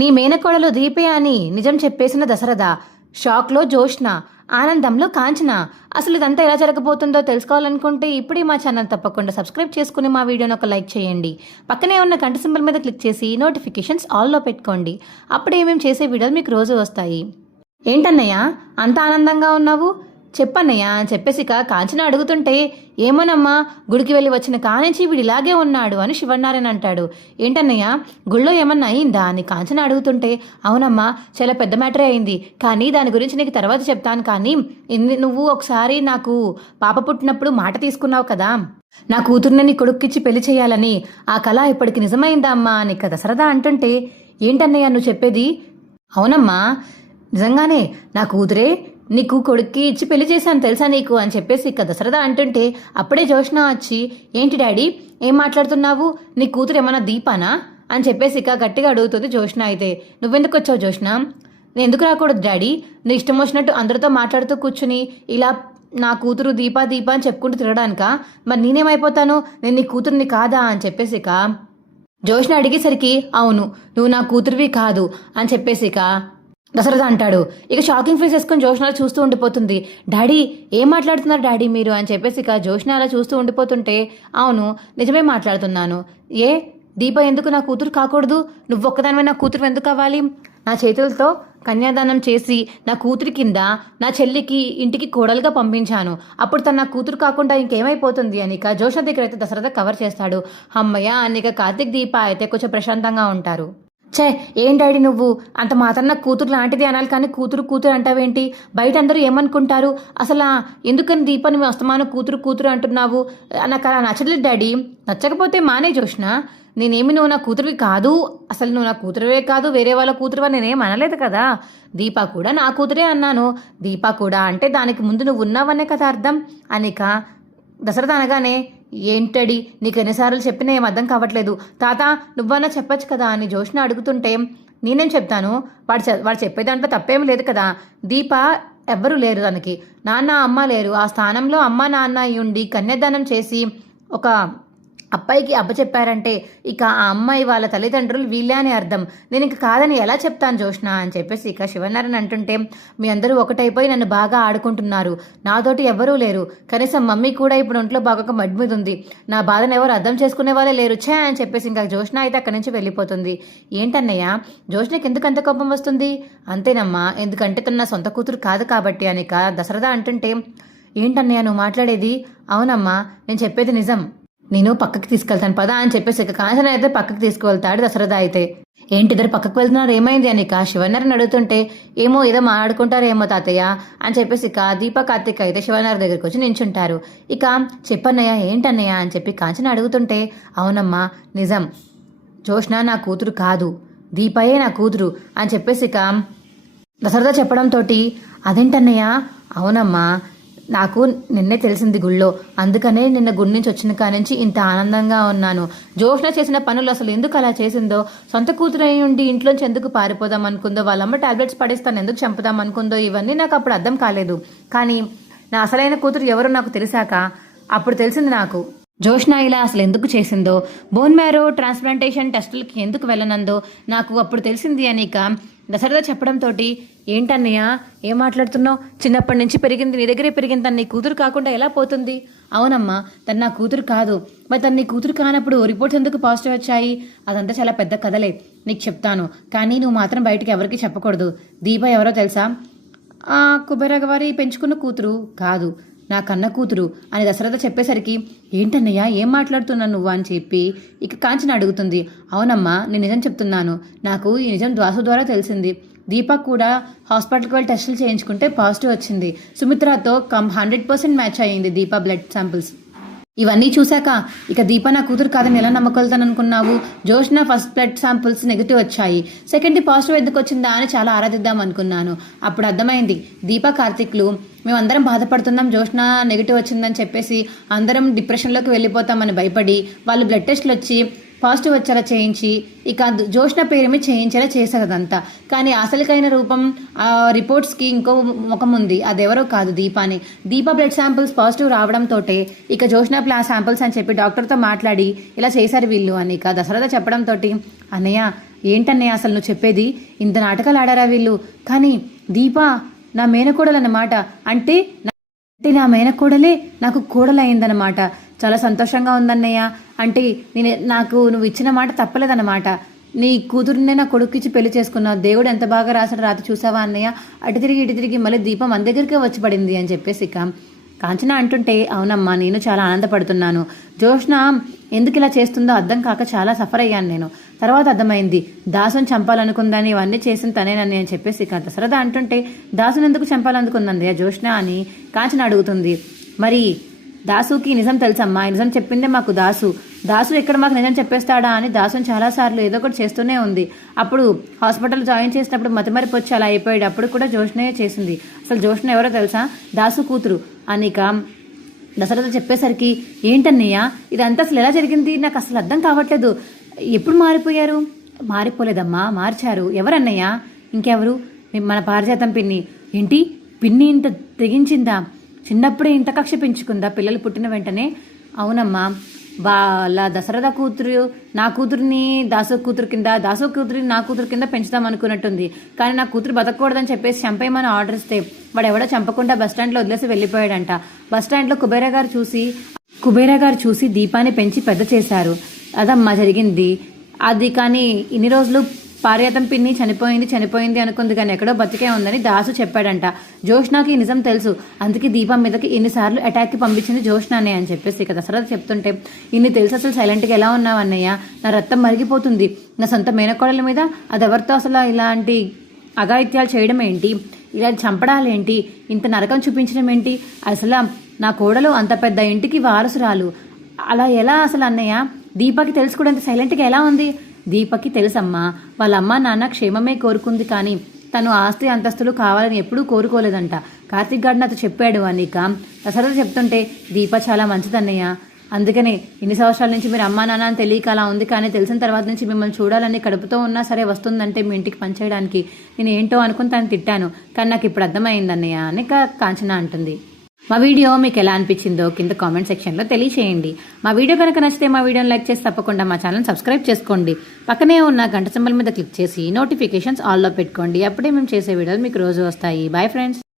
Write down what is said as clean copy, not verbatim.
నీ మేనకోడలు దీపే అని నిజం చెప్పేసిన దశరథ. షాక్లో జోష్న, ఆనందంలో కాంచన. అసలు ఇదంతా ఎలా జరగబోతుందో తెలుసుకోవాలనుకుంటే ఇప్పుడే మా ఛానల్ తప్పకుండా సబ్స్క్రైబ్ చేసుకుని మా వీడియోని ఒక లైక్ చేయండి. పక్కనే ఉన్న గంట సింబల్ మీద క్లిక్ చేసి నోటిఫికేషన్స్ ఆల్లో పెట్టుకోండి. అప్పుడే మేము చేసే వీడియోలు మీకు రోజు వస్తాయి. ఏంటన్నయ్య అంత ఆనందంగా ఉన్నావు? చెప్పన్నయ్య అని చెప్పేసిక కాంచన అడుగుతుంటే, ఏమోనమ్మా, గుడికి వెళ్ళి వచ్చిన కానించి వీడు ఇలాగే ఉన్నాడు అని శివనారాయణ అంటాడు. ఏంటన్నయ్య గుళ్ళో ఏమన్నా అయిందా అని కాంచన అడుగుతుంటే, అవునమ్మా, చాలా పెద్ద మ్యాటరే అయింది, కానీ దాని గురించి నీకు తర్వాత చెప్తాను. కానీ నువ్వు ఒకసారి నాకు పాప పుట్టినప్పుడు మాట తీసుకున్నావు కదా, నా కూతుర్ని నీ కొడుక్కిచ్చి పెళ్లి చేయాలని. ఆ కళ ఇప్పటికి నిజమైందా అమ్మా అని దశరథ అంటుంటే, ఏంటన్నయ్య నువ్వు చెప్పేది? అవునమ్మా, నిజంగానే నా కూతురే నీకు కొడుక్కి ఇచ్చి పెళ్లి చేశాను తెలుసా నీకు అని చెప్పేసి దశరథ అంటుంటే, అప్పుడే జోష్న వచ్చి, ఏంటి డాడీ ఏం మాట్లాడుతున్నావు, నీ కూతురు ఏమన్నా దీపానా అని చెప్పేసి గట్టిగా అడుగుతుంది జోష్న. అయితే నువ్వెందుకు వచ్చావు జోష్న? నేను ఎందుకు రాకూడదు డాడీ? నీ ఇష్టం వచ్చినట్టు అందరితో మాట్లాడుతూ కూర్చుని ఇలా నా కూతురు దీపా దీపా అని చెప్పుకుంటూ తిరగడానికా? మరి నేనేమైపోతాను? నేను నీ కూతుర్ని కాదా అని చెప్పేసి జోష్న అడిగేసరికి, అవును, నువ్వు నా కూతురివి కాదు అని చెప్పేసి దశరథ అంటాడు. ఇక షాకింగ్ ఫేస్ వేసుకొని జోష్న చూస్తూ ఉండిపోతుంది. డాడీ ఏం మాట్లాడుతున్నారు డాడీ మీరు అని చెప్పేసి జోష్న అలా చూస్తూ ఉండిపోతుంటే, అవును నిజమే మాట్లాడుతున్నాను. ఏ దీప ఎందుకు నా కూతురు కాకూడదు? నువ్వు ఒక్కదానివే నా కూతురు ఎందుకు అవ్వాలి? నా చేతులతో కన్యాదానం చేసి నా కూతురి కింద నా చెల్లికి ఇంటికి కోడలుగా పంపించాను. అప్పుడు తన నా కూతురు కాకుండా ఇంకేమైపోతుంది అని జోష్న దగ్గర అయితే దశరథ కవర్ చేస్తాడు. అమ్మయ్య అని కార్తీక్ దీప అయితే కొంచెం ప్రశాంతంగా ఉంటారు. ఛే ఏం డాడీ నువ్వు అంత మాత్రం నాకు కూతురు లాంటిది అనాలి, కానీ కూతురు కూతురు అంటావేంటి? బయట అందరూ ఏమనుకుంటారు? అసలు ఎందుకని దీపాన్ని మేము అస్తమానం కూతురు కూతురు అంటున్నావు? నాకు అలా నచ్చలేదు డాడీ. నచ్చకపోతే మానే జోష్న, నేనేమి నువ్వు నా కూతురువి కాదు, అసలు నువ్వు నా కూతురువే కాదు, వేరే వాళ్ళ కూతురువా నేనేం అనలేదు కదా. దీపా కూడా నా కూతురే అన్నాను. దీపా కూడా అంటే దానికి ముందు నువ్వు ఉన్నావనే కదా అర్థం అనిక దశరథ అనగానే, ఏంటడి నీకు ఎన్నిసార్లు చెప్పినా ఏం అర్థం కావట్లేదు తాత, నువ్వన్నా చెప్పచ్చు కదా అని జోష్న అడుగుతుంటే, నేనేం చెప్తాను, వాడు చెప్పేదాంట్లో తప్పేం లేదు కదా. దీప ఎవ్వరూ లేరు, తనకి నాన్న అమ్మ లేరు. ఆ స్థానంలో అమ్మ నాన్న ఉండి కన్యాదానం చేసి ఒక అబ్బాయికి చెప్పారంటే ఇక ఆ అమ్మాయి వాళ్ళ తల్లిదండ్రులు వీళ్ళే అని అర్థం. నేను ఇంక కాదని ఎలా చెప్తాను జోష్న అని చెప్పేసి శివనారాయణ అంటుంటే, మీ అందరూ ఒకటైపోయి నన్ను బాగా ఆడుకుంటున్నారు, నాతోటి ఎవ్వరూ లేరు, కనీసం మమ్మీ కూడా ఇప్పుడు ఒంట్లో బాగా మడ్ మీద ఉంది, నా బాధను ఎవరు అర్థం చేసుకునే వాళ్ళే లేరు ఛే అని చెప్పేసి ఇంకా జోష్న అయితే అక్కడి నుంచి వెళ్ళిపోతుంది. ఏంటన్నయ్య జోష్నకి ఎందుకు అంత కోపం వస్తుంది? అంతేనమ్మా, ఎందుకంటే తన నా సొంత కూతురు కాదు కాబట్టి అని దశరథ అంటుంటే, ఏంటన్నయ్య నువ్వు మాట్లాడేది? అవునమ్మా, నేను చెప్పేది నిజం, నేను పక్కకి తీసుకెళ్తాను పదా అని చెప్పేసి కాంచన అయితే పక్కకి తీసుకువెళ్తాడు దశరథ. అయితే ఏంటి ఇద్దరు పక్కకు వెళ్తున్నారు, ఏమైంది అని శివనారాయణ అడుగుతుంటే, ఏమో ఏదో మాట్లాడుకుంటారేమో తాతయ్య అని చెప్పేసి దీప కార్తీక్ అయితే శివనారాయణ దగ్గరికి వచ్చి నించుంటారు. ఇక చెప్పన్నయ్య ఏంటన్నయ్య అని చెప్పి కాంచన అడుగుతుంటే, అవునమ్మా నిజం, జోష్న నా కూతురు కాదు, దీపయే నా కూతురు అని చెప్పేసి దశరథ చెప్పడంతో, అదేంటన్నయ్య? అవునమ్మా, నాకు నిన్నే తెలిసింది గుళ్ళో, అందుకనే నిన్న గుడి నుంచి వచ్చిన కానించి ఇంత ఆనందంగా ఉన్నాను. జోష్న చేసిన పనులు అసలు ఎందుకు అలా చేసిందో, సొంత కూతురు అయి ఉండి ఇంట్లోంచి ఎందుకు పారిపోదాం అనుకుందో, వాళ్ళమ్మ టాబ్లెట్స్ పడేస్తాను ఎందుకు చంపుదాం అనుకుందో, ఇవన్నీ నాకు అప్పుడు అర్థం కాలేదు. కానీ నా అసలైన కూతురు ఎవరో నాకు తెలిసాక అప్పుడు తెలిసింది నాకు. జోష్న ఇలా అసలు ఎందుకు చేసిందో, బోన్ మ్యారో ట్రాన్స్ప్లాంటేషన్ టెస్టులకి ఎందుకు వెళ్ళనందో నాకు అప్పుడు తెలిసింది అని దశరథ చెప్పడంతో, ఏంటన్నయ్య ఏం మాట్లాడుతున్నావు? చిన్నప్పటి నుంచి పెరిగింది నీ దగ్గరే పెరిగింది, తన నీ కూతురు కాకుండా ఎలా పోతుంది? అవునమ్మా, తను నా కూతురు కాదు. మరి తను నీ కూతురు కానప్పుడు రిపోర్ట్స్ ఎందుకు పాజిటివ్ వచ్చాయి? అదంతా చాలా పెద్ద కథలే, నీకు చెప్తాను, కానీ నువ్వు మాత్రం బయటికి ఎవరికి చెప్పకూడదు. దీప ఎవరో తెలుసా? కుబేరగారి పెంచుకున్న కూతురు కాదు, నా కన్న కూతురు అని దశరథ చెప్పేసరికి, ఏంటన్నయ్య ఏం మాట్లాడుతున్నావు నువ్వు అని చెప్పి ఇక కాంచన అడుగుతుంది. అవునమ్మా, నేను నిజం చెప్తున్నాను, నాకు ఈ నిజం ద్వాసు ద్వారా తెలిసింది. దీపక్ కూడా హాస్పిటల్కి వెళ్ళి టెస్టులు చేయించుకుంటే పాజిటివ్ వచ్చింది. సుమిత్రతో 100% మ్యాచ్ అయ్యింది దీప బ్లడ్ శాంపిల్స్. ఇవన్నీ చూశాక ఇక దీప నా కూతురు కాదని ఎలా నమ్మకలుతాను అనుకున్నావు? Joshna first blood samples negative వచ్చాయి, సెకండ్ది పాజిటివ్ ఎందుకు వచ్చిందా అని చాలా ఆరాధిద్దాం అనుకున్నాను. అప్పుడు అర్థమైంది, దీప కార్తీక్లు మేమందరం బాధపడుతున్నాం, జోష్న నెగిటివ్ వచ్చిందని చెప్పేసి అందరం డిప్రెషన్లోకి వెళ్ళిపోతామని భయపడి వాళ్ళు బ్లడ్ టెస్టులు వచ్చి పాజిటివ్ వచ్చేలా చేయించి ఇక జోష్న పేరు మీద చేయించేలా చేశారదంతా. కానీ అసలుకైన రూపం ఆ రిపోర్ట్స్కి ఇంకో ముఖం ఉంది, అదెవరో కాదు దీపాని. దీప బ్లడ్ శాంపిల్స్ పాజిటివ్ రావడంతో ఇక జోష్న శాంపిల్స్ అని చెప్పి డాక్టర్తో మాట్లాడి ఇలా చేశారు వీళ్ళు అని దశరథ చెప్పడంతో, అన్నయ్య ఏంటన్నయ్య అసలు నువ్వు చెప్పేది? ఇంత నాటకాలు ఆడారా వీళ్ళు? కానీ దీప నా మేనకోడలన్నమాట. అంటే నా మేనకోడలే నాకు కోడలయ్యిందన్నమాట. చాలా సంతోషంగా ఉందన్నయ్య. అంటే నువ్వు ఇచ్చిన మాట తప్పలేదన్నమాట. నీ కూతురునే నా కొడుకుకిచ్చి పెళ్లి చేసుకున్నావు. దేవుడు ఎంత బాగా రాసాడు రాత్రి, చూసావా అన్నయ్య? అటు తిరిగి ఇటు తిరిగి మళ్ళీ దీపం మన దగ్గరికే వచ్చి పడింది అని చెప్పేసి కాంచన అంటుంటే, అవునమ్మా నేను చాలా ఆనందపడుతున్నాను. జోష్న ఎందుకు ఇలా చేస్తుందో అర్థం కాక చాలా సఫర్ అయ్యాను నేను. తర్వాత అర్థమైంది, దాసుని చంపాలనుకుందని ఇవన్నీ చేసిన తనేనని అని చెప్పేసి దశరథ అంటుంటే, దాసుని ఎందుకు చంపాలనుకుందండి జోష్న అని కాంచన అడుగుతుంది. మరి దాసుకి నిజం తెలుసమ్మా, నిజం చెప్పిందే మాకు దాసు ఎక్కడ మాకు నిజం చెప్పేస్తాడా అని దాసుని చాలాసార్లు ఏదో ఒకటి చేస్తూనే ఉంది. అప్పుడు హాస్పిటల్ జాయిన్ చేసినప్పుడు మతిమరిపి వచ్చి అలా అయిపోయాడు. అప్పుడు కూడా జోష్నే చేసింది. అసలు జోష్న ఎవరో తెలుసా? దాసు కూతురు అనిక దశరథ చెప్పేసరికి, ఏంటన్నయ్య ఇదంతా అసలు ఎలా జరిగింది? నాకు అసలు అర్థం కావట్లేదు. ఎప్పుడు మారిపోయారు? మారిపోలేదమ్మా, మార్చారు. ఎవరన్నయ్య? ఇంకెవరు? మన పారిజాతం పిన్ని. ఏంటి పిన్ని ఇంత తెగించిందా? చిన్నప్పుడే ఇంత కక్ష పెంచుకుందా పిల్లలు పుట్టిన వెంటనే? అవునమ్మా, వాళ్ళ దశరథ కూతురు నా కూతురిని దాసు కూతురు కింద, దాసు కూతురిని నా కూతురు కింద పెంచుదాం అనుకున్నట్టుంది. కానీ నా కూతురు బతకూడదని చెప్పేసి చంపేయమని ఆర్డర్ ఇస్తే వాడు ఎవడో చంపకుండా బస్టాండ్లో వదిలేసి వెళ్ళిపోయాడంట. బస్టాండ్లో కుబేరా గారు చూసి దీపాన్ని పెంచి పెద్ద చేశారు. అదమ్మా జరిగింది. అది కానీ ఇన్ని రోజులు పారిజాతం పిన్ని చనిపోయింది అనుకుంది, కానీ ఎక్కడో బతికే ఉందని దాసు చెప్పాడంట. జోష్నాకి నిజం తెలుసు, అందుకే దీపం మీదకి ఎన్నిసార్లు అటాక్కి పంపించింది జోష్నానే అని చెప్పేసి దశరథ చెప్తుంటే, ఇన్ని తెలుసు అసలు సైలెంట్గా ఎలా ఉన్నావు అన్నయ్య? నా రక్తం మరిగిపోతుంది. నా సొంత మేనకోడల మీద అదెవరితో అసలు ఇలాంటి అఘాయిత్యాలు చేయడం ఏంటి? ఇలా చంపడాలేంటి? ఇంత నరకం చూపించడం ఏంటి? అసలు నా కోడలు అంత పెద్ద ఇంటికి వారసురాలు, అలా ఎలా అసలు అన్నయ్య? దీపకి తెలుసు కూడా అంత సైలెంట్గా ఎలా ఉంది? దీపకి తెలుసమ్మా, వాళ్ళ అమ్మ నాన్న క్షేమమే కోరుకుంది, కానీ తను ఆస్తి అంతస్తులు కావాలని ఎప్పుడూ కోరుకోలేదంట. కార్తిక్ గారు నాతో చెప్పాడు అనిక దశరథ చెప్తుంటే, దీప చాలా మంచిదన్నయ్య. అందుకనే ఇన్ని సంవత్సరాల నుంచి మీరు అమ్మా నాన్న అని తెలియక అలా ఉంది, కానీ తెలిసిన తర్వాత నుంచి మిమ్మల్ని చూడాలని కడుపుతో ఉన్నా సరే వస్తుందంటే మీ ఇంటికి పనిచేయడానికి నేను ఏంటో అనుకుని తను తిట్టాను, కానీ నాకు ఇప్పుడు అర్థమైందన్నయ్య అని కాంచన అంటుంది. మా వీడియో మీకు ఎలా అనిపించిందో కింద కామెంట్ సెక్షన్లో తెలియచేయండి. మా వీడియో కనుక నచ్చితే మా వీడియోని లైక్ చేసి తప్పకుండా మా ఛానల్ సబ్స్క్రైబ్ చేసుకోండి. పక్కనే ఉన్న గంట సింబల్ మీద క్లిక్ చేసి నోటిఫికేషన్స్ ఆల్లో పెట్టుకోండి. అప్పుడే మేము చేసే వీడియోలు మీకు రోజు వస్తాయి. Bye friends.